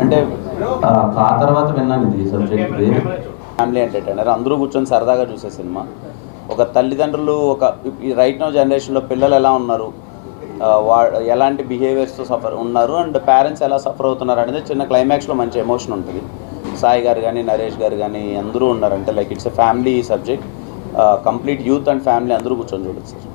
అంటే ఆ తర్వాత విన్నాను ఇది సబ్జెక్ట్ ఫ్యామిలీ ఎంటర్టైనర్. అందరూ కూర్చొని సరదాగా చూసే సినిమా. ఒక తల్లిదండ్రులు ఒక రైట్ నో జనరేషన్లో పిల్లలు ఎలా ఉన్నారు? వా ఎలాంటి బిహేవియర్స్తో సఫర్ ఉన్నారు? అండ్ పేరెంట్స్ ఎలా సఫర్ అవుతున్నారు? అనేది చిన్న క్లైమాక్స్లో మంచి ఎమోషన్ ఉంటుంది. సాయి గారు కానీ నరేష్ గారు కానీ అందరూ ఉన్నారంటే like it's a family subject complete youth and family అందరూ కూర్చొని చూడొచ్చు సార్?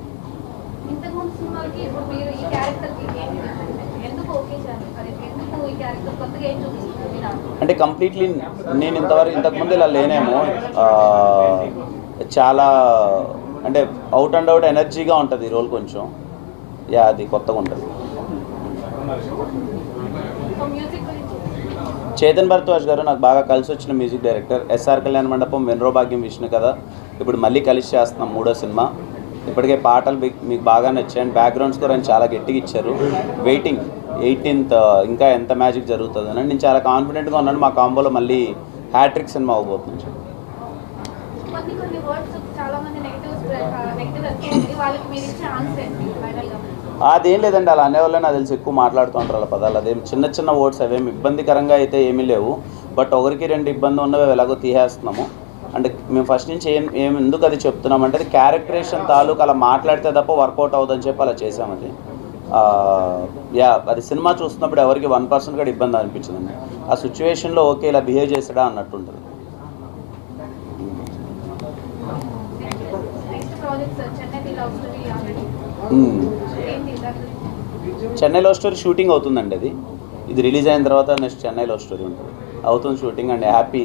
అంటే కంప్లీట్లీ నేను ఇంతవరకు ఇంతకుముందు ఇలా లేనేమో చాలా అంటే అవుట్ అండ్ అవుట్ ఎనర్జీగా ఉంటుంది ఈ రోల్ కొంచెం. యా అది కొత్తగా ఉంటుంది. చేతన్ భరద్వాజ్ గారు నాకు బాగా కలిసి వచ్చిన మ్యూజిక్ డైరెక్టర్. ఎస్ఆర్ కళ్యాణ మండపం వెన్రో భాగ్యం విష్ణు కదా ఇప్పుడు మళ్ళీ కలిసి చేస్తున్నాం మూడో సినిమా. ఇప్పటికే పాటలు మీకు- మీకు బాగా నచ్చాయి. అండ్ బ్యాక్గ్రౌండ్ స్కోర్ అని చాలా గట్టిగా ఇచ్చారు. వెయిటింగ్ ఎయిటీన్త్ ఇంకా ఎంత మ్యాజిక్ జరుగుతుందని నేను చాలా కాన్ఫిడెంట్గా ఉన్నాను. మా కాంబోలో మళ్ళీ హ్యాట్రిక్ సినిమా అవ్వబోతుంది. కొన్ని వర్డ్స్ చాలా మంది నెగిటివ్ నెగిటివ్ వాళ్ళకి మీరు ఇచ్చే ఆన్సర్ ఫైనల్గా అదేం లేదండి అలా అనేవాళ్ళే నాకు తెలిసి ఎక్కువ మాట్లాడుతూ ఉంటారు అలా పదాలు. అదేం చిన్న చిన్న వర్డ్స్ అవేం ఇబ్బందికరంగా అయితే ఏమీ లేవు. బట్ ఒకరికి రెండు ఇబ్బంది ఉన్నవి ఎలాగో తీసేస్తున్నాము. అంటే మేము ఫస్ట్ నుంచి ఏం ఏం ఎందుకు అది చెప్తున్నామంటే అది క్యారెక్టరేషన్ తాలూకు అలా మాట్లాడితే తప్ప వర్కౌట్ అవుదని చెప్పి అలా చేసాం అది. యా అది సినిమా చూస్తున్నప్పుడు ఎవరికి వన్ పర్సెంట్ కూడా ఇబ్బంది అనిపించిందండి. ఆ సిచ్యువేషన్లో ఓకే ఇలా బిహేవ్ చేసాడా అన్నట్టు ఉంటుంది. ప్రాజెక్ట్స్ చెన్నై లవ్ స్టోరీ చెన్నైలో స్టోరీ షూటింగ్ అవుతుందండి అది. ఇది రిలీజ్ అయిన తర్వాత నెక్స్ట్ చెన్నైలో స్టోరీ ఉంటుంది. అవుతుంది షూటింగ్ అండ్ హ్యాపీ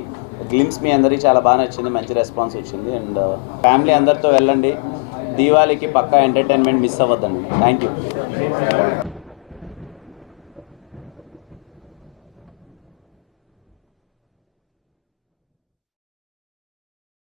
గ్లిమ్స్ మీ అందరికీ చాలా బాగా నచ్చింది మంచి రెస్పాన్స్ వచ్చింది అండ్ uh, ఫ్యామిలీ అందరితో వెళ్ళండి. దీవాళికి పక్కా ఎంటర్టైన్మెంట్ మిస్ అవ్వద్దండి. Thank you